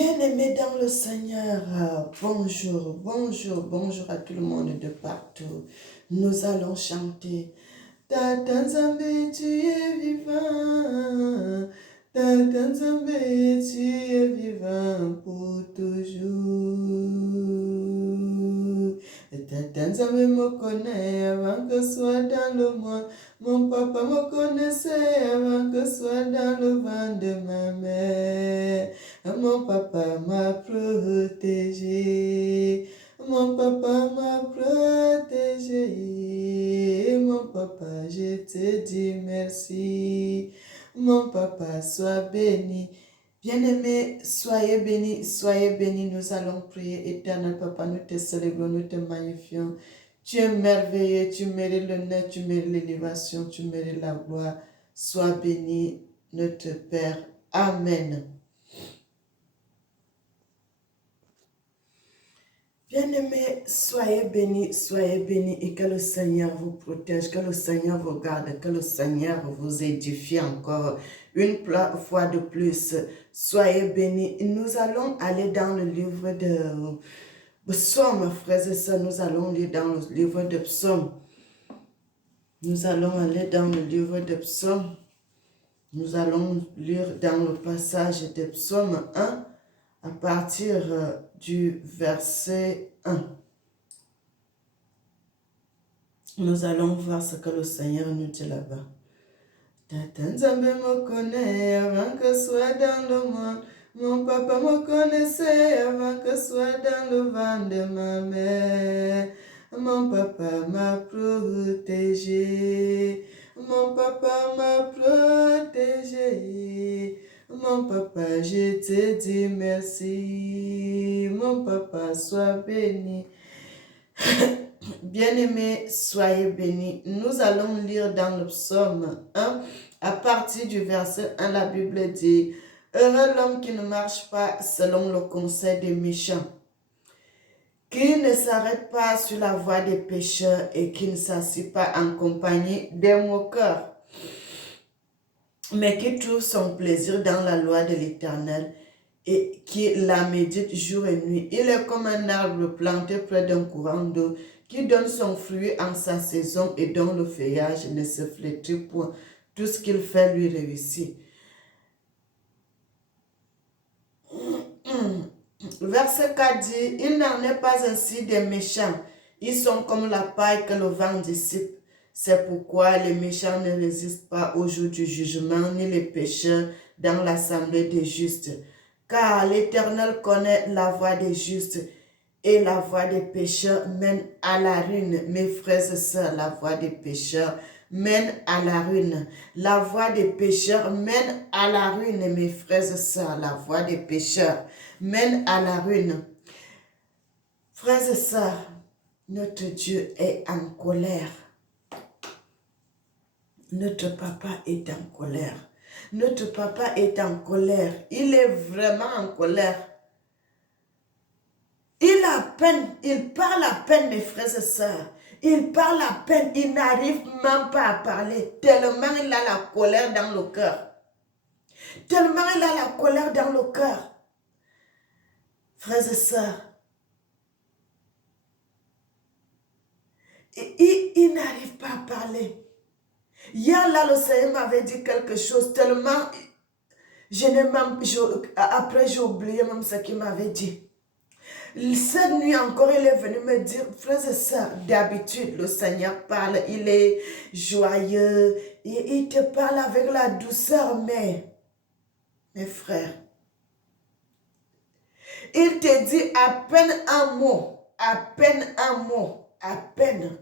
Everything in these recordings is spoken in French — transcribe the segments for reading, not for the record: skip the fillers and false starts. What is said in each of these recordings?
Bien-aimés dans le Seigneur, bonjour, bonjour, bonjour à tout le monde de partout. Nous allons chanter. Tata Nzambe, tu es vivant. Tata Nzambe, tu es vivant pour toujours. Tata Nzambe me connaît avant que soit dans le monde. Mon papa me connaissait avant que soit dans le ventre de ma mère. Mon papa m'a protégé. Mon papa m'a protégé. Mon papa, je te dis merci. Mon papa, sois béni. Bien-aimé, soyez bénis. Nous allons prier. Éternel Papa, nous te célébrons, nous te magnifions. Tu es merveilleux, tu mérites l'honneur, tu mérites l'élévation, tu mérites la gloire. Sois béni, notre Père. Amen. Bien-aimés, soyez bénis et que le Seigneur vous protège, que le Seigneur vous garde, que le Seigneur vous édifie encore une fois de plus. Soyez bénis. Nous allons aller dans le livre de Psaumes, frères et sœurs, nous allons lire dans le livre de Psaumes. Nous allons aller dans le livre de Psaumes. Nous allons lire dans le passage de Psaume 1 à partir du verset 1. Nous allons voir ce que le Seigneur nous dit là-bas. Tata Nzambe me connaît avant que soit dans le monde. Mon papa me connaissait avant que soit dans le ventre de ma mère. Mon papa m'a protégé. Mon papa m'a protégé. Mon papa, je te dis merci. Mon papa, sois béni. Bien-aimés, soyez bénis. Nous allons lire dans le psaume 1, à partir du verset 1, la Bible dit « Heureux l'homme qui ne marche pas selon le conseil des méchants, qui ne s'arrête pas sur la voie des pécheurs et qui ne s'assied pas en compagnie des moqueurs, mais qui trouve son plaisir dans la loi de l'Éternel et qui la médite jour et nuit. Il est comme un arbre planté près d'un courant d'eau qui donne son fruit en sa saison et dont le feuillage ne se flétrit point. Tout ce qu'il fait lui réussit. » Verset 4 dit, « Il n'en est pas ainsi des méchants. Ils sont comme la paille que le vent dissipe. C'est pourquoi les méchants ne résistent pas au jour du jugement, ni les pécheurs dans l'assemblée des justes. Car l'Éternel connaît la voie des justes, et la voie des pécheurs mène à la ruine. » Mes frères et sœurs, la voie des pécheurs mène à la ruine. La voie des pécheurs mène à la ruine, mes frères et sœurs. La voie des pécheurs mène à la ruine. Frères et sœurs, notre Dieu est en colère. Notre papa est en colère. Notre papa est en colère. Il est vraiment en colère. Il parle à peine, mes frères et sœurs. Il parle à peine, il n'arrive même pas à parler, tellement il a la colère dans le cœur. Tellement il a la colère dans le cœur. Frères et sœurs, il n'arrive pas à parler. Hier, là, le Seigneur m'avait dit quelque chose, tellement, après j'ai oublié même ce qu'il m'avait dit. Cette nuit encore, il est venu me dire, frères et sœurs, d'habitude, le Seigneur parle, il est joyeux, et il te parle avec la douceur, mais, mes frères, il te dit à peine un mot, à peine un mot, à peine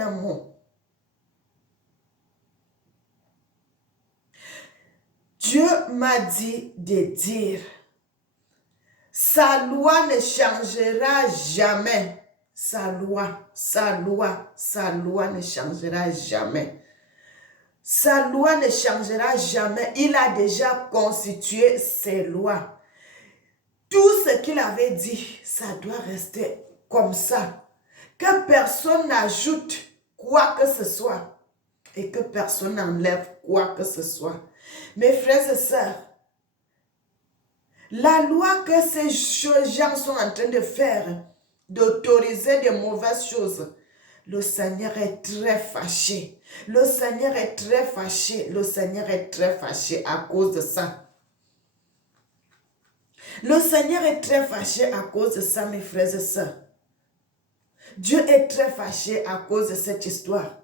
un mot. Dieu m'a dit de dire, sa loi ne changera jamais. Sa loi ne changera jamais. Sa loi ne changera jamais. Il a déjà constitué ses lois. Tout ce qu'il avait dit, ça doit rester comme ça. Que personne n'ajoute quoi que ce soit et que personne n'enlève quoi que ce soit. Mes frères et sœurs, La loi que ces gens sont en train de faire, d'autoriser de mauvaises choses, le Seigneur est très fâché. Le Seigneur est très fâché. Le Seigneur est très fâché à cause de ça. Le Seigneur est très fâché à cause de ça, mes frères et sœurs. Dieu est très fâché à cause de cette histoire.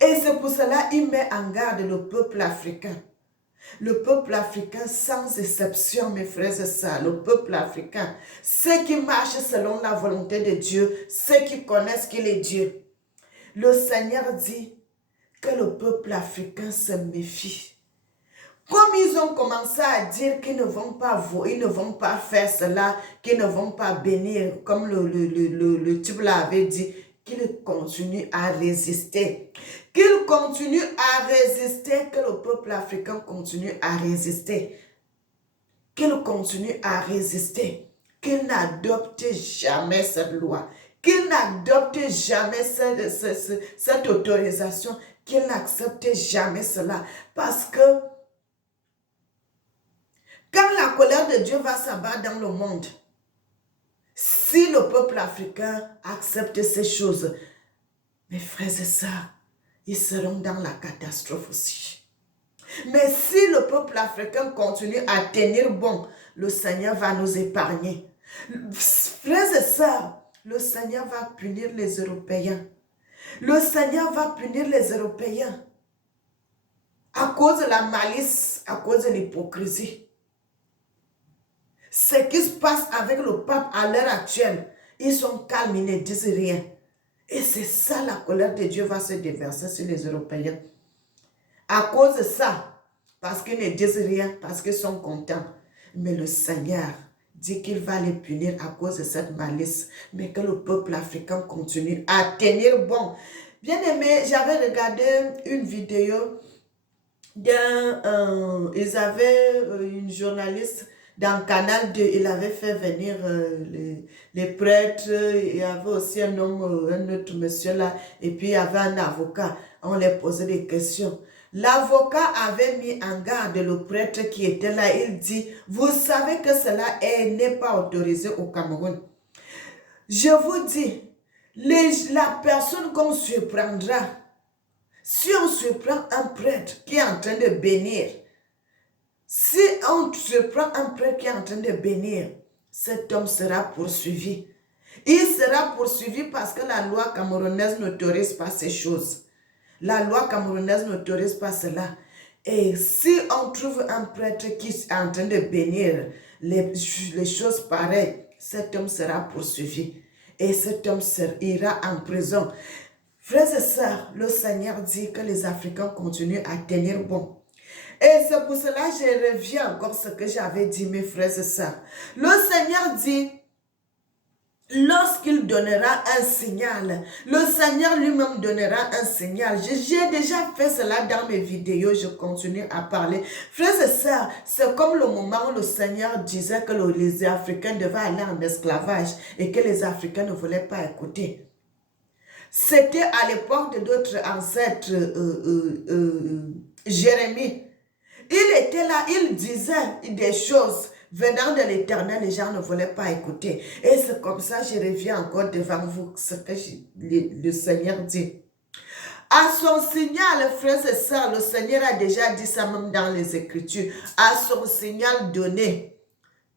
Et c'est pour cela qu'il met en garde le peuple africain. Le peuple africain, sans exception, mes frères et sœurs, le peuple africain, ceux qui marchent selon la volonté de Dieu, ceux qui connaissent qu'il est Dieu. Le Seigneur dit que le peuple africain se méfie. Comme ils ont commencé à dire qu'ils ne vont pas ils ne vont pas faire cela, qu'ils ne vont pas bénir, comme le type l'avait dit, qu'ils continuent à résister. Qu'ils continuent à résister, que le peuple africain continue à résister. Qu'il continue à résister. Qu'il n'adopte jamais cette loi. Qu'il n'adopte jamais cette autorisation. Qu'il n'accepte jamais cela. Parce que quand la colère de Dieu va s'abattre dans le monde, si le peuple africain accepte ces choses, mes frères et sœurs, ils seront dans la catastrophe aussi. Mais si le peuple africain continue à tenir bon, le Seigneur va nous épargner. Frères et sœurs, le Seigneur va punir les Européens. Le Seigneur va punir les Européens à cause de la malice, à cause de l'hypocrisie. Ce qui se passe avec le pape à l'heure actuelle, ils sont calmes, ils ne disent rien. Et c'est ça, la colère de Dieu va se déverser sur les Européens. À cause de ça, parce qu'ils ne disent rien, parce qu'ils sont contents. Mais le Seigneur dit qu'il va les punir à cause de cette malice, mais que le peuple africain continue à tenir bon. Bien aimé, j'avais regardé une vidéo ils avaient une journaliste dans Canal 2, il avait fait venir les prêtres, il y avait aussi un homme, un autre monsieur là, et puis il y avait un avocat. On leur posait des questions. L'avocat avait mis en garde le prêtre qui était là. Il dit, vous savez que cela n'est pas autorisé au Cameroun. Je vous dis, la personne qu'on surprendra, si on surprend un prêtre qui est en train de bénir, si on surprend un prêtre qui est en train de bénir, cet homme sera poursuivi. Il sera poursuivi parce que la loi camerounaise n'autorise pas ces choses. La loi camerounaise n'autorise pas cela. Et si on trouve un prêtre qui est en train de bénir les choses pareilles, cet homme sera poursuivi. Et cet homme ira en prison. Frères et sœurs, le Seigneur dit que les Africains continuent à tenir bon. Et c'est pour cela que je reviens encore à ce que j'avais dit, mes frères et sœurs. Le Seigneur dit, lorsqu'il donnera un signal, le Seigneur lui-même donnera un signal. J'ai déjà fait cela dans mes vidéos, je continue à parler. Frères et sœurs, c'est comme le moment où le Seigneur disait que les Africains devaient aller en esclavage et que les Africains ne voulaient pas écouter. C'était à l'époque de notre ancêtre Jérémie. Il était là, il disait des choses venant de l'Éternel, les gens ne voulaient pas écouter. Et c'est comme ça que je reviens encore devant vous, ce que le Seigneur dit. À son signal, frères et sœurs, le Seigneur a déjà dit ça même dans les Écritures. À son signal donné,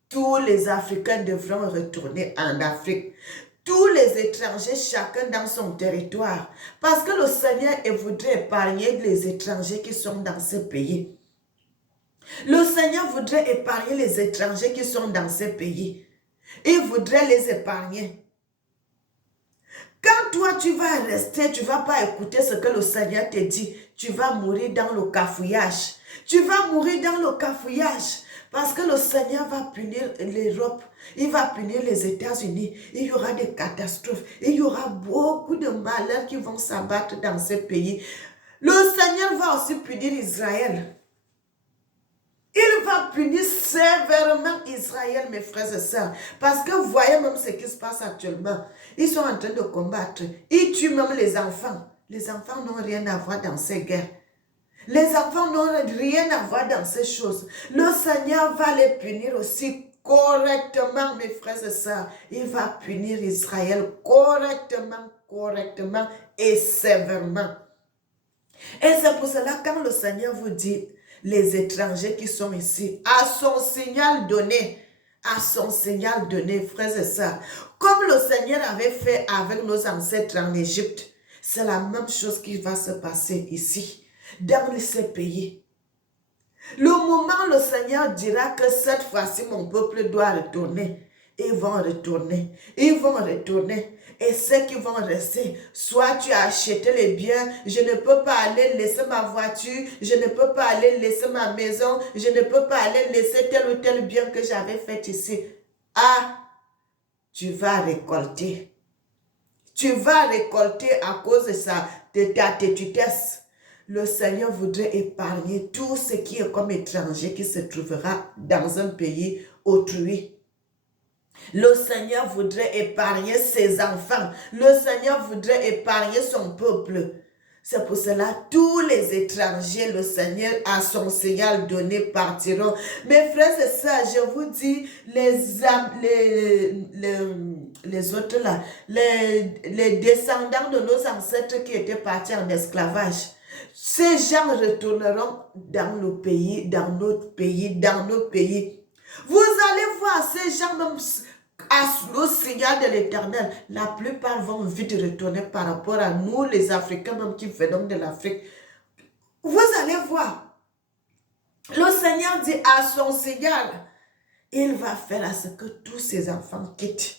tous les Africains devront retourner en Afrique. Tous les étrangers, chacun dans son territoire. Parce que le Seigneur voudrait épargner les étrangers qui sont dans ce pays. Le Seigneur voudrait épargner les étrangers qui sont dans ce pays. Il voudrait les épargner. Quand toi, tu vas rester, tu ne vas pas écouter ce que le Seigneur te dit, tu vas mourir dans le cafouillage. Tu vas mourir dans le cafouillage. Parce que le Seigneur va punir l'Europe, il va punir les États-Unis, il y aura des catastrophes, il y aura beaucoup de malheurs qui vont s'abattre dans ce pays. Le Seigneur va aussi punir Israël. Il va punir sévèrement Israël, mes frères et sœurs. Parce que vous voyez même ce qui se passe actuellement. Ils sont en train de combattre. Ils tuent même les enfants. Les enfants n'ont rien à voir dans ces guerres. Les enfants n'ont rien à voir dans ces choses. Le Seigneur va les punir aussi correctement, mes frères et sœurs. Il va punir Israël correctement et sévèrement. Et c'est pour cela, quand le Seigneur vous dit, les étrangers qui sont ici, à son signal donné, frères et sœurs, comme le Seigneur avait fait avec nos ancêtres en Égypte, c'est la même chose qui va se passer ici, dans ces pays. Le moment où le Seigneur dira que cette fois-ci, mon peuple doit retourner, ils vont retourner. Et ceux qui vont rester, soit tu as acheté les biens, je ne peux pas aller laisser ma voiture, je ne peux pas aller laisser ma maison, je ne peux pas aller laisser tel ou tel bien que j'avais fait ici. Ah, tu vas récolter. Tu vas récolter à cause de ta têtudesse. Le Seigneur voudrait épargner tout ce qui est comme étranger qui se trouvera dans un pays autrui. Le Seigneur voudrait épargner ses enfants. Le Seigneur voudrait épargner son peuple. C'est pour cela, tous les étrangers, le Seigneur, à son signal donné, partiront. Mes frères et sœurs, je vous dis, les autres là, les descendants de nos ancêtres qui étaient partis en esclavage, ces gens retourneront dans nos pays, dans notre pays, dans nos pays. Vous allez voir ces gens même au signal de l'Éternel. La plupart vont vite retourner par rapport à nous, les Africains, même qui venons de l'Afrique. Vous allez voir. Le Seigneur dit à son signal, il va faire à ce que tous ses enfants quittent.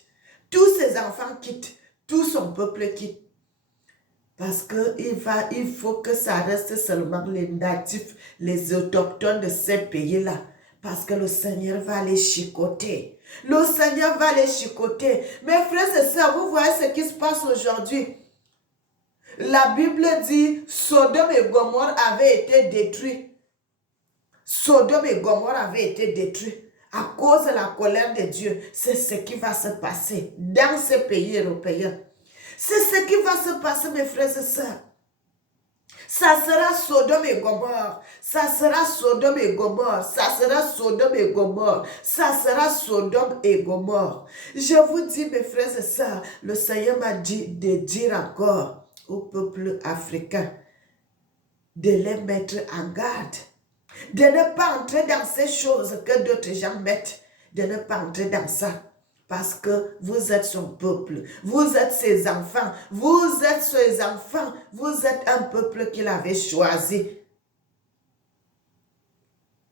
Tous ses enfants quittent. Tout son peuple quitte. Parce qu'il faut que ça reste seulement les natifs, les autochtones de ces pays-là. Parce que le Seigneur va les chicoter. Le Seigneur va les chicoter. Mes frères et sœurs, vous voyez ce qui se passe aujourd'hui. La Bible dit, Sodome et Gomorrhe avaient été détruits. Sodome et Gomorrhe avaient été détruits. À cause de la colère de Dieu, c'est ce qui va se passer dans ces pays européens. C'est ce qui va se passer, mes frères et sœurs. Ça sera Sodome et Gomorrhe. Ça sera Sodome et Gomorrhe. Ça sera Sodome et Gomorrhe. Ça sera Sodome et Gomorrhe. Je vous dis, mes frères et sœurs, le Seigneur m'a dit de dire encore au peuple africain de les mettre en garde. De ne pas entrer dans ces choses que d'autres gens mettent. De ne pas entrer dans ça. Parce que vous êtes son peuple, vous êtes ses enfants, vous êtes ses enfants, vous êtes un peuple qu'il avait choisi.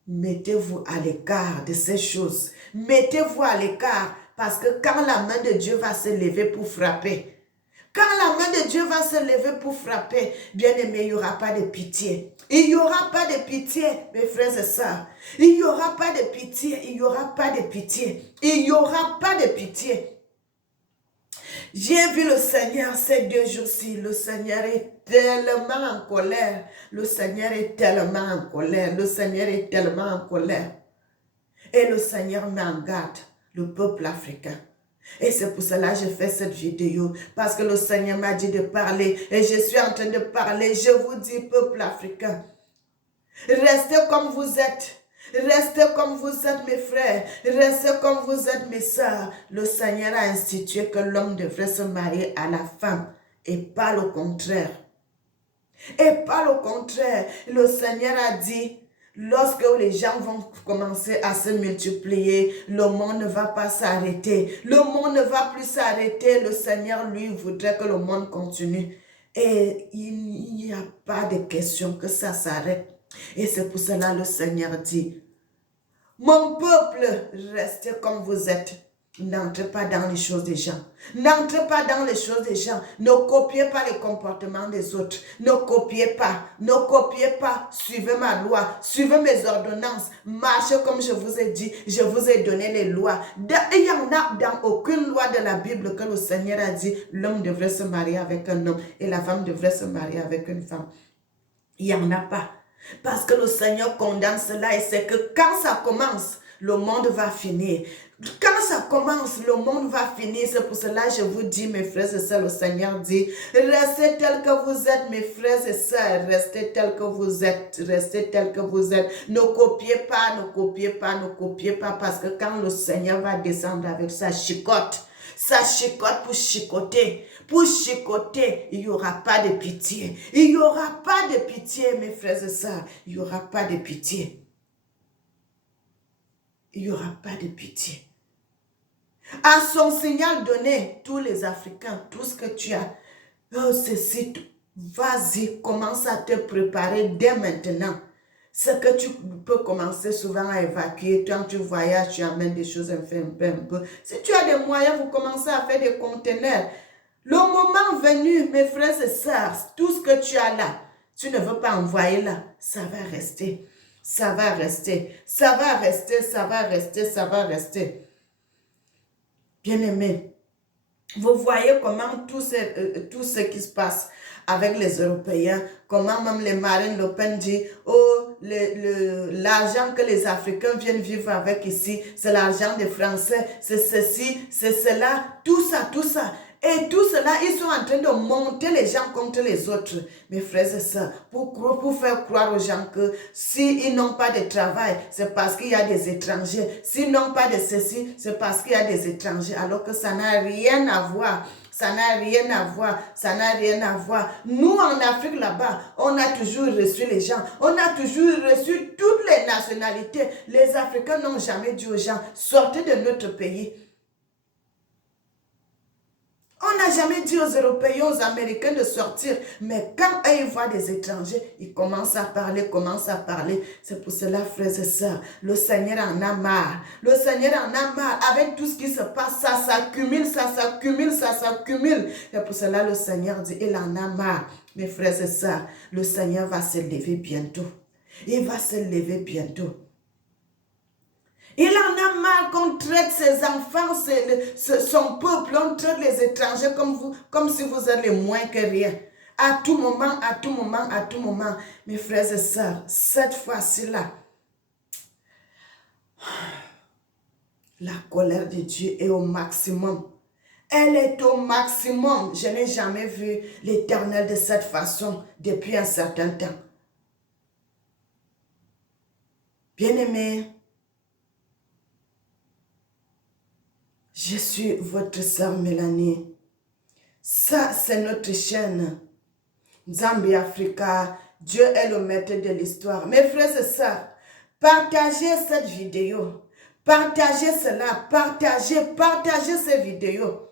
Mettez-vous à l'écart de ces choses. Mettez-vous à l'écart parce que quand la main de Dieu va se lever pour frapper, quand la main de Dieu va se lever pour frapper, bien aimé, il n'y aura pas de pitié. Il n'y aura pas de pitié, mes frères et sœurs. Il n'y aura pas de pitié, il n'y aura pas de pitié. Il n'y aura pas de pitié. J'ai vu le Seigneur ces 2 jours-ci. Le Seigneur est tellement en colère. Le Seigneur est tellement en colère. Le Seigneur est tellement en colère. Et le Seigneur met en garde le peuple africain. Et c'est pour cela que je fais cette vidéo. Parce que le Seigneur m'a dit de parler. Et je suis en train de parler. Je vous dis, peuple africain, restez comme vous êtes. Restez comme vous êtes, mes frères. Restez comme vous êtes, mes sœurs. Le Seigneur a institué que l'homme devrait se marier à la femme. Et pas le contraire. Et pas le contraire. Le Seigneur a dit, lorsque les gens vont commencer à se multiplier, le monde ne va pas s'arrêter. Le monde ne va plus s'arrêter. Le Seigneur, lui, voudrait que le monde continue. Et il n'y a pas de question que ça s'arrête. Et c'est pour cela que le Seigneur dit, mon peuple, restez comme vous êtes. N'entrez pas dans les choses des gens. N'entrez pas dans les choses des gens. Ne copiez pas les comportements des autres. Ne copiez pas. Ne copiez pas. Suivez ma loi. Suivez mes ordonnances. Marchez comme je vous ai dit. Je vous ai donné les lois. Il n'y en a dans aucune loi de la Bible que le Seigneur a dit l'homme devrait se marier avec un homme et la femme devrait se marier avec une femme. Il n'y en a pas. Parce que le Seigneur condamne cela et c'est que quand ça commence, Le monde va finir. Quand ça commence, le monde va finir. C'est pour cela que je vous dis, mes frères et sœurs, le Seigneur dit, restez tels que vous êtes, mes frères et sœurs. Restez tels que vous êtes. Restez tels que vous êtes. Ne copiez pas, ne copiez pas, ne copiez pas. Parce que quand le Seigneur va descendre avec sa chicote pour chicoter. Pour chicoter, il n'y aura pas de pitié. Il n'y aura pas de pitié, mes frères et sœurs. Il n'y aura pas de pitié. Il n'y aura pas de pitié. À son signal donné, tous les Africains, tout ce que tu as, ceci, vas-y, commence à te préparer dès maintenant. Ce que tu peux commencer souvent à évacuer, quand tu voyages, tu amènes des choses un peu. Si tu as des moyens, vous commencez à faire des conteneurs. Le moment venu, mes frères et sœurs, tout ce que tu as là, tu ne veux pas envoyer là, ça va rester. Ça va rester, ça va rester, ça va rester, ça va rester. Bien-aimés, vous voyez comment tout ce qui se passe avec les Européens, comment même les Marine Le Pen dit, oh, l'argent que les Africains viennent vivre avec ici, c'est l'argent des Français, c'est ceci, c'est cela, tout ça, tout ça. Et tout cela, ils sont en train de monter les gens contre les autres. Mes frères et sœurs, pour faire croire aux gens que s'ils n'ont pas de travail, c'est parce qu'il y a des étrangers. S'ils n'ont pas de ceci, c'est parce qu'il y a des étrangers. Alors que ça n'a rien à voir. Ça n'a rien à voir, ça n'a rien à voir. Nous, en Afrique, là-bas, on a toujours reçu les gens. On a toujours reçu toutes les nationalités. Les Africains n'ont jamais dit aux gens, sortez de notre pays. On n'a jamais dit aux Européens, aux Américains de sortir. Mais quand eux, ils voient des étrangers, ils commencent à parler. C'est pour cela, frères et sœurs, le Seigneur en a marre. Le Seigneur en a marre. Avec tout ce qui se passe, ça s'accumule. C'est pour cela, le Seigneur dit, il en a marre. Mes frères et sœurs, le Seigneur va se lever bientôt. Il va se lever bientôt. Il en a marre qu'on traite ses enfants, son peuple, on traite les étrangers comme si vous êtes les moins que rien. À tout moment. Mes frères et sœurs, cette fois-ci-là, la colère de Dieu est au maximum. Elle est au maximum. Je n'ai jamais vu l'Éternel de cette façon depuis un certain temps. Bien-aimés, je suis votre sœur Mélanie. Ça, c'est notre chaîne. Zambie Africa, Dieu est le maître de l'histoire. Mes frères et sœurs, partagez cette vidéo. Partagez cela. Partagez ces vidéos.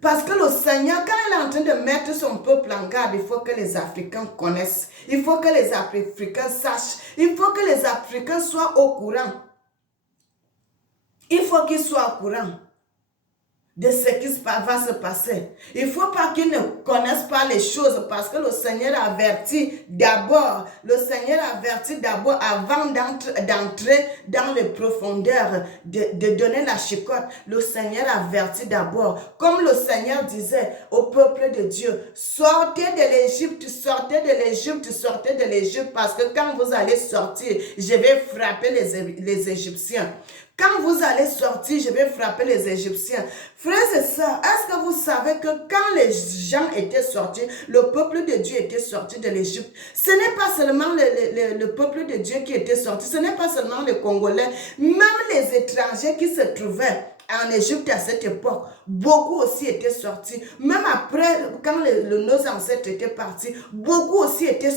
Parce que le Seigneur, quand il est en train de mettre son peuple en garde, il faut que les Africains connaissent. Il faut que les Africains sachent. Il faut que les Africains soient au courant. Il faut qu'ils soient au courant de ce qui va se passer. Il ne faut pas qu'ils ne connaissent pas les choses parce que le Seigneur avertit d'abord. Le Seigneur avertit d'abord avant d'entrer dans les profondeurs, de donner la chicotte. Le Seigneur avertit d'abord. Comme le Seigneur disait au peuple de Dieu, sortez de l'Égypte, sortez de l'Égypte parce que quand vous allez sortir, je vais frapper les Égyptiens. Quand vous allez sortir, je vais frapper les Égyptiens. Frères et sœurs, est-ce que vous savez que quand les gens étaient sortis, le peuple de Dieu était sorti de l'Égypte, ce n'est pas seulement le peuple de Dieu qui était sorti, ce n'est pas seulement les Congolais, même les étrangers qui se trouvaient en Égypte à cette époque, beaucoup aussi étaient sortis. Même après, quand nos ancêtres étaient partis, beaucoup aussi étaient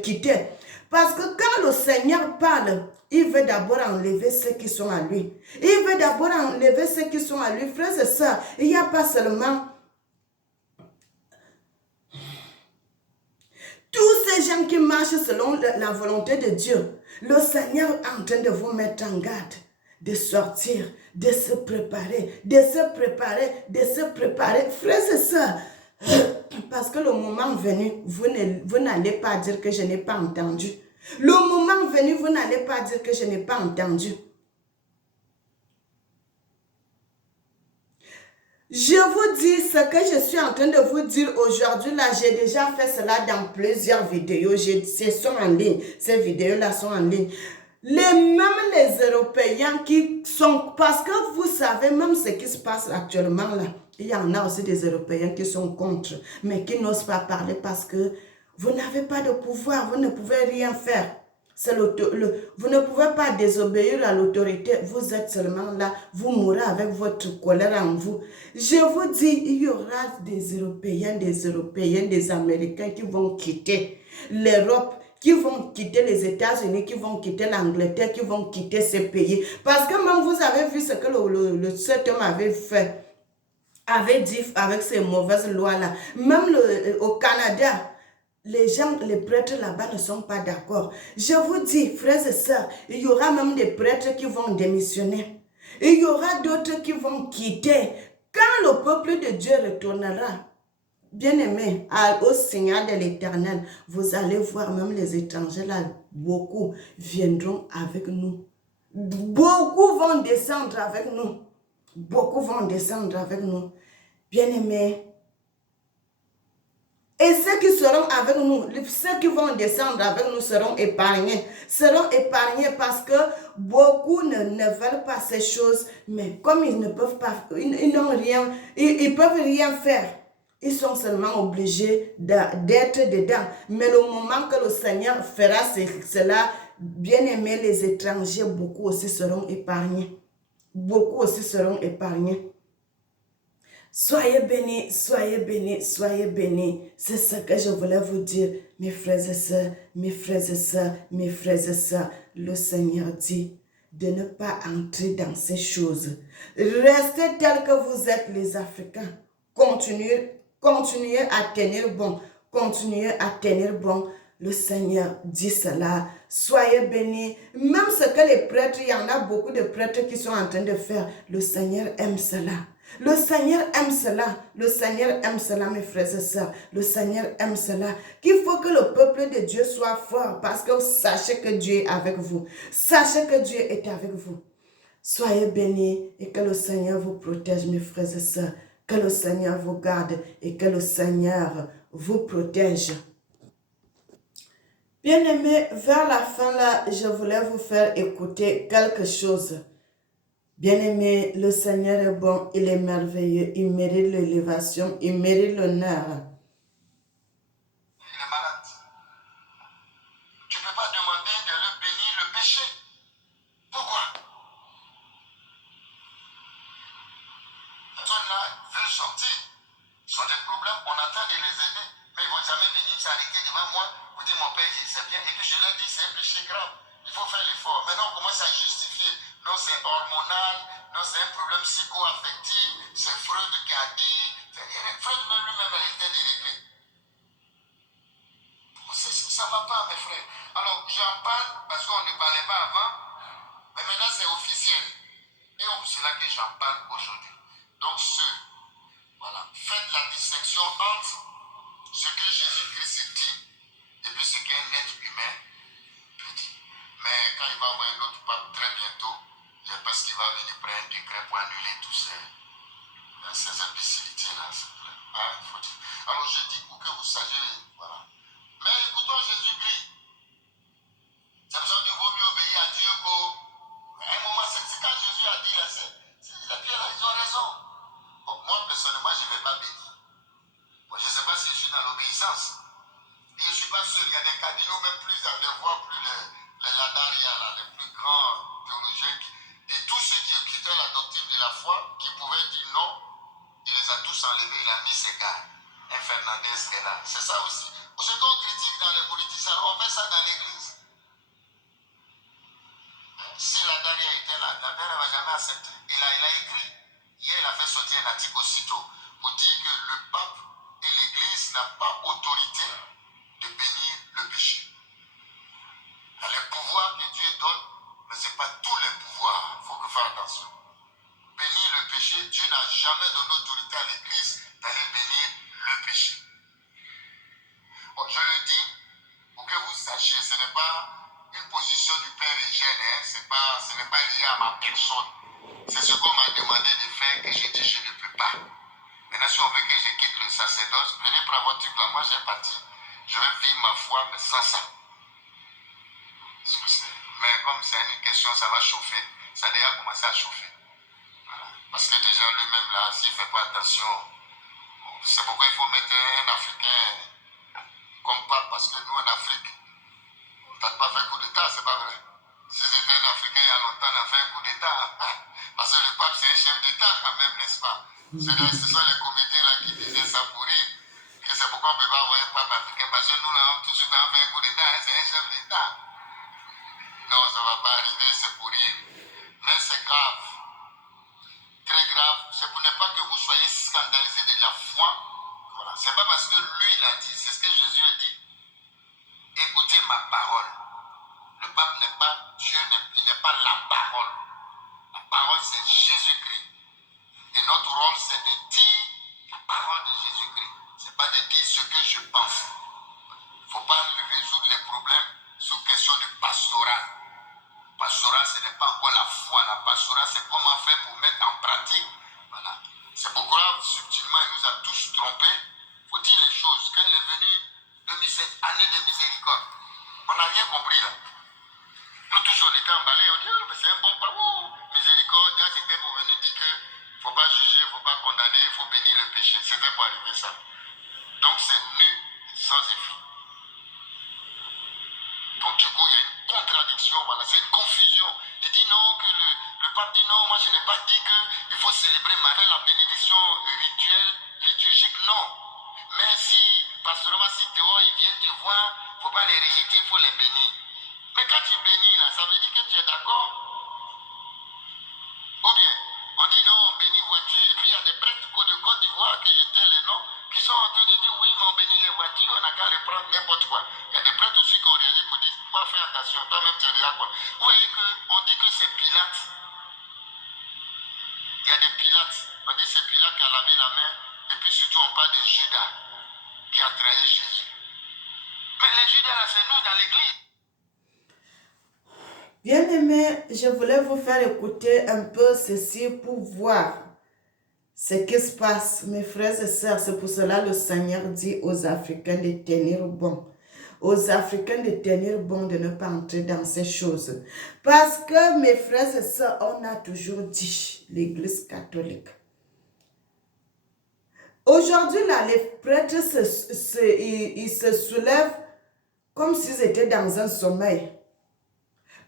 quittés. Parce que quand le Seigneur parle, il veut d'abord enlever ceux qui sont à lui. Il veut d'abord enlever ceux qui sont à lui. Frères et sœurs, il n'y a pas seulement tous ces gens qui marchent selon la volonté de Dieu. Le Seigneur est en train de vous mettre en garde, de sortir, de se préparer. Frères et sœurs, parce que le moment venu, vous n'allez pas dire que je n'ai pas entendu. Le moment venu, vous n'allez pas dire que je n'ai pas entendu. Je vous dis ce que je suis en train de vous dire aujourd'hui. Là, j'ai déjà fait cela dans plusieurs vidéos. Ces vidéos-là sont en ligne. Même les Européens qui sont, parce que vous savez, même ce qui se passe actuellement là, il y en a aussi des Européens qui sont contre, mais qui n'osent pas parler parce que vous n'avez pas de pouvoir, vous ne pouvez rien faire. Vous ne pouvez pas désobéir à l'autorité, vous êtes seulement là, vous mourrez avec votre colère en vous. Je vous dis, il y aura des Européens, des Américains qui vont quitter l'Europe, qui vont quitter les États-Unis, qui vont quitter l'Angleterre, qui vont quitter ces pays. Parce que même vous avez vu ce que cet homme avait fait, avait dit avec ces mauvaises lois-là. Même au Canada, les gens, les prêtres là-bas ne sont pas d'accord. Je vous dis, frères et sœurs, il y aura même des prêtres qui vont démissionner. Il y aura d'autres qui vont quitter. Quand le peuple de Dieu retournera, bien-aimé, au Seigneur de l'Éternel, vous allez voir même les étrangers là, beaucoup viendront avec nous. Beaucoup vont descendre avec nous. Beaucoup vont descendre avec nous. Bien-aimés, et ceux qui seront avec nous, ceux qui vont descendre avec nous seront épargnés. Seront épargnés parce que beaucoup ne veulent pas ces choses, mais comme ils ne peuvent pas, ils n'ont rien, ils peuvent rien faire. Ils sont seulement obligés d'être dedans. Mais le moment que le Seigneur fera cela, bien aimés, les étrangers, beaucoup aussi seront épargnés. Beaucoup aussi seront épargnés. Soyez bénis, soyez bénis, soyez bénis. C'est ce que je voulais vous dire, mes frères et sœurs, mes frères et sœurs, mes frères et sœurs. Le Seigneur dit de ne pas entrer dans ces choses. Restez tels que vous êtes les Africains. Continuez à tenir bon. Continuez à tenir bon. Le Seigneur dit cela. Soyez bénis. Même ce que les prêtres, il y en a beaucoup de prêtres qui sont en train de faire. Le Seigneur aime cela. Le Seigneur aime cela. Le Seigneur aime cela, mes frères et sœurs. Le Seigneur aime cela. Qu'il faut que le peuple de Dieu soit fort parce que sachez que Dieu est avec vous. Sachez que Dieu est avec vous. Soyez bénis et que le Seigneur vous protège, mes frères et sœurs. Que le Seigneur vous garde et que le Seigneur vous protège. Bien-aimés, vers la fin là, je voulais vous faire écouter quelque chose. Bien-aimé, le Seigneur est bon, il est merveilleux, il mérite l'élévation, il mérite l'honneur. Il est malade. Tu ne peux pas demander de le bénir le péché. Pourquoi? Personne là veut sortir. Ils ont des problèmes, on attend de les aider, mais ils ne vont jamais venir s'arrêter devant moi pour dire mon père, c'est bien. Et puis je leur dis, c'est un péché grave. Il faut faire l'effort. Maintenant, on commence à justifier. Non, c'est hormonal. Non, c'est un problème psycho-affectif. C'est Freud qui a dit. Freud lui-même, elle était déréglée. Ça ne va pas, mes frères. Alors, j'en parle parce qu'on ne parlait pas avant. Mais maintenant, c'est officiel. Et c'est là que j'en parle aujourd'hui. Donc, voilà, faites la distinction entre ce que Jésus-Christ dit et puis ce qu'un être humain peut dire. Mais quand il va avoir un autre pape très bientôt, je pense qu'il va venir prendre un décret pour annuler tous ces imbécilités-là. Hein, il faut dire. Alors je dis pour que vous sachiez, voilà. Mais écoutons Jésus-Christ. C'est pour ça qu'il vaut mieux obéir à Dieu qu'à un moment, c'est quand Jésus a dit là, ils ont raison. Bon, moi, personnellement, je ne vais pas bénir. Moi, je ne sais pas si je suis dans l'obéissance. Et je ne suis pas sûr. Il y a des cardinaux, même plus à devoir, plus les Ladaria, là, les plus grands théologiens. Et tous ceux qui étaient la doctrine de la foi, qui pouvaient dire non, il les a tous enlevés, il a mis ses gars. Un Fernandez qui est là. C'est ça aussi. Ce qu'on critique dans les politiciens, on fait ça dans l'église. Si la Daria était là, la Daria ne va jamais accepter. Il a écrit. Hier, il a fait sortir un article aussitôt pour dire que le pape et l'église n'ont pas autorité de bénir le péché. Il y a les pouvoirs que Dieu donne, mais ce n'est pas tous les pouvoirs. Il faut que faire attention. Bénir le péché, Dieu n'a jamais donné autorité à l'église d'aller bénir le péché. Bon, je le dis pour que vous sachiez, ce n'est pas une position du Père Eugène, hein? Ce n'est pas lié à ma personne. C'est ce qu'on m'a demandé de faire que j'ai dit je ne peux pas. Maintenant, si on veut que je quitte le sacerdoce, venez prendre votre truc là, moi j'ai parti. Je vais vivre ma foi, mais sans ça. Mais comme c'est une question, ça va chauffer. Ça a déjà commencé à chauffer. Voilà. Parce que déjà lui-même là, s'il ne fait pas attention, c'est pourquoi il faut mettre un Africain comme pape. Parce que nous en Afrique, on n'a pas fait coup d'État, c'est pas vrai. Si c'était un Africain il y a longtemps, on a fait un coup d'État. Parce que le pape c'est un chef d'État quand même, n'est-ce pas? Ce sont les comédiens là qui disaient ça pour rire. Que c'est pourquoi on ne peut pas avoir un pape africain. Parce que nous là, tout de suite on fait un coup d'État, c'est un chef d'État. Non, ça ne va pas arriver, c'est pour rire. Mais c'est grave. Très grave. C'est pour ne pas que vous soyez scandalisés de la foi. Voilà. C'est pas parce que lui il a dit, c'est ce que Jésus a dit. Écoutez ma parole. Le pape n'est pas Dieu, il n'est pas la parole. La parole c'est Jésus-Christ. Et notre rôle c'est de dire la parole de Jésus-Christ. C'est pas de dire ce que je pense. Il ne faut pas résoudre les problèmes sous question de pastorat. Pastorat, ce n'est pas encore la foi. La pastorat, c'est comment faire pour mettre en pratique. Voilà. C'est pourquoi, subtilement, il nous a tous trompés. Il faut dire les choses. Quand il est venu, 2007, année de miséricorde, on n'a rien compris là. Nous tous, on était emballés. On dit, oh, mais c'est un bon pas. Oh, miséricorde, c'était pour venir dire qu'il ne faut pas juger, il ne faut pas condamner, il faut bénir le péché. C'était pour arriver ça. Donc, c'est nul sans effet. Donc du coup, il y a une contradiction, voilà, c'est une confusion. Il dit non, que le pape dit non, moi je n'ai pas dit qu'il faut célébrer Marie, la bénédiction rituelle, liturgique, non. Mais si, pastoralement, si dehors ils viennent te voir, il ne faut pas les rejeter, il faut les bénir. Mais quand tu bénis là, ça veut dire que tu es d'accord? Ou bien, on dit non, on bénit voiture, et puis il y a des prêtres de Côte d'Ivoire qui étaient les noms, qui sont en train de dire oui, mais on bénit les voitures, on n'a qu'à les prendre n'importe quoi. Il y a des prêtres aussi qui ont réagi pour dire, pas faire attention, toi-même tu es déjà quoi. Vous voyez qu'on dit que c'est Pilate. Il y a des Pilates. On dit que c'est Pilate qui a lavé la main, et puis surtout on parle de Judas qui a trahi Jésus. Mais les Judas là, c'est nous dans l'église. Bien-aimés, je voulais vous faire écouter un peu ceci pour voir ce qui se passe, mes frères et sœurs. C'est pour cela que le Seigneur dit aux Africains de tenir bon. Aux Africains de tenir bon, de ne pas entrer dans ces choses. Parce que, mes frères et sœurs, on a toujours dit, l'Église catholique. Aujourd'hui, là, les prêtres, ils se soulèvent comme s'ils étaient dans un sommeil.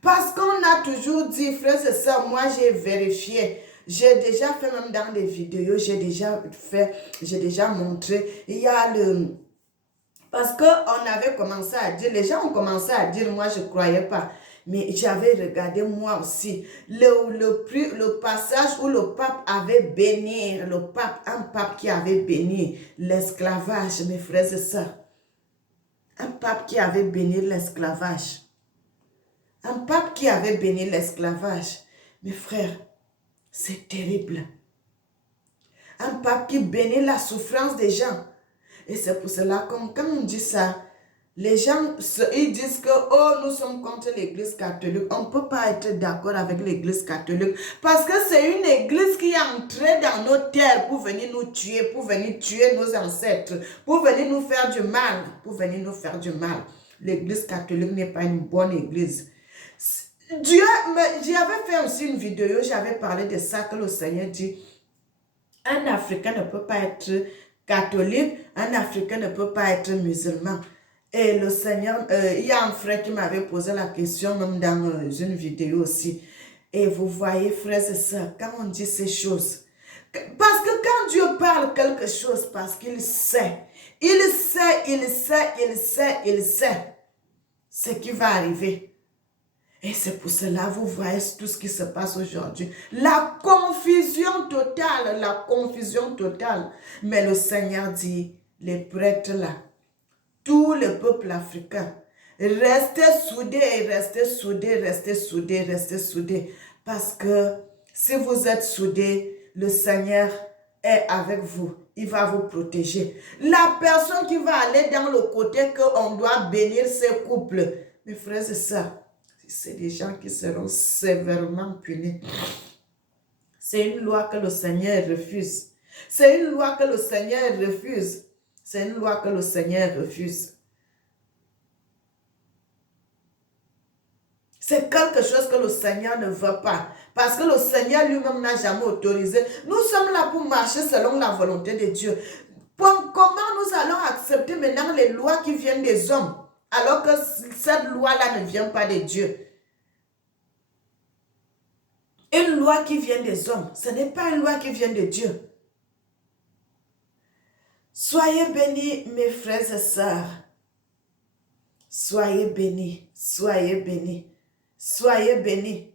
Parce qu'on a toujours dit, frères et sœurs, moi j'ai vérifié. J'ai déjà fait même dans des vidéos, j'ai déjà montré. Il y a le... Parce qu'on avait commencé à dire, les gens ont commencé à dire, moi je ne croyais pas. Mais j'avais regardé moi aussi. Le passage où le pape avait béni, un pape qui avait béni l'esclavage, mes frères et sœurs. Un pape qui avait béni l'esclavage. Un pape qui avait béni l'esclavage. Mes frères, c'est terrible. Un pape qui bénit la souffrance des gens. Et c'est pour cela que quand on dit ça, les gens, ils disent que, oh, nous sommes contre l'église catholique. On ne peut pas être d'accord avec l'église catholique. Parce que c'est une église qui est entrée dans nos terres pour venir nous tuer, pour venir tuer nos ancêtres, pour venir nous faire du mal. L'église catholique n'est pas une bonne église. J'avais fait aussi une vidéo, j'avais parlé de ça que le Seigneur dit. Un Africain ne peut pas être catholique, un Africain ne peut pas être musulman. Et le Seigneur, il y a un frère qui m'avait posé la question, même dans une vidéo aussi. Et vous voyez, frères et sœurs, quand on dit ces choses, parce que quand Dieu parle quelque chose, parce qu'il sait ce qui va arriver. Et c'est pour cela, vous voyez tout ce qui se passe aujourd'hui. La confusion totale. Mais le Seigneur dit, les prêtres là, tout le peuple africain, restez soudés. Parce que si vous êtes soudés, le Seigneur est avec vous. Il va vous protéger. La personne qui va aller dans le côté qu'on doit bénir ses couples, mes frères et sœurs, c'est des gens qui seront sévèrement punis. C'est une loi que le Seigneur refuse. C'est une loi que le Seigneur refuse. C'est quelque chose que le Seigneur ne veut pas. Parce que le Seigneur lui-même n'a jamais autorisé. Nous sommes là pour marcher selon la volonté de Dieu. Comment nous allons accepter maintenant les lois qui viennent des hommes, alors que cette loi-là ne vient pas de Dieu? Une loi qui vient des hommes, ce n'est pas une loi qui vient de Dieu. Soyez bénis, mes frères et sœurs. Soyez bénis, soyez bénis, soyez bénis.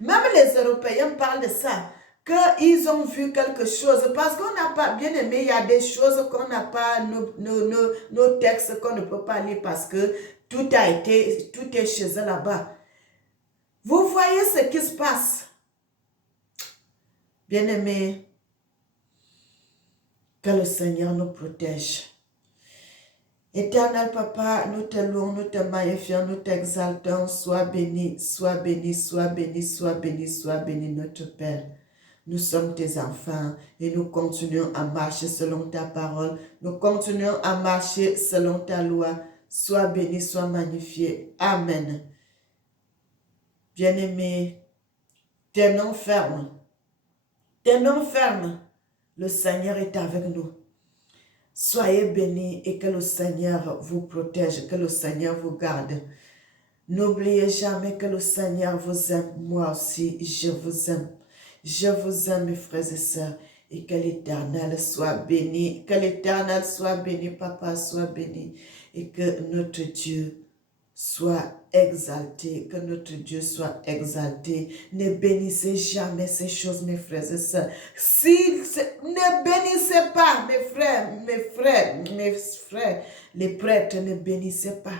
Même les Européens parlent de ça, qu'ils ont vu quelque chose, parce qu'on n'a pas, bien aimé, il y a des choses qu'on n'a pas, nos textes qu'on ne peut pas lire parce que tout est chez eux là-bas. Vous voyez ce qui se passe. Bien aimé, que le Seigneur nous protège. Éternel Papa, nous te louons, nous te magnifions, nous t'exaltons. Sois béni, sois béni, sois béni, sois béni, sois béni, notre Père. Nous sommes tes enfants et nous continuons à marcher selon ta parole. Nous continuons à marcher selon ta loi. Sois béni, sois magnifié. Amen. Bien-aimés, tenons ferme. Tenons ferme. Le Seigneur est avec nous. Soyez bénis et que le Seigneur vous protège, que le Seigneur vous garde. N'oubliez jamais que le Seigneur vous aime. Moi aussi, je vous aime. Je vous aime, mes frères et sœurs. Et que l'Éternel soit béni. Que l'Éternel soit béni, Papa soit béni. Et que notre Dieu soit exalté, que notre Dieu soit exalté. Ne bénissez jamais ces choses, mes frères et sœurs. Ne bénissez pas, mes frères, les prêtres, ne bénissez pas.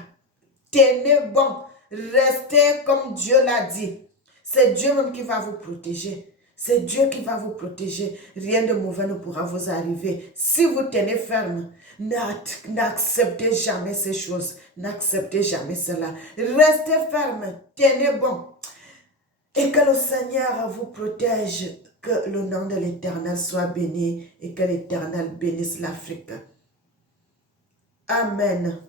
Tenez bon, restez comme Dieu l'a dit. C'est Dieu même qui va vous protéger. C'est Dieu qui va vous protéger. Rien de mauvais ne pourra vous arriver. Si vous tenez ferme, n'acceptez jamais ces choses. N'acceptez jamais cela. Restez ferme. Tenez bon. Et que le Seigneur vous protège. Que le nom de l'Éternel soit béni. Et que l'Éternel bénisse l'Afrique. Amen.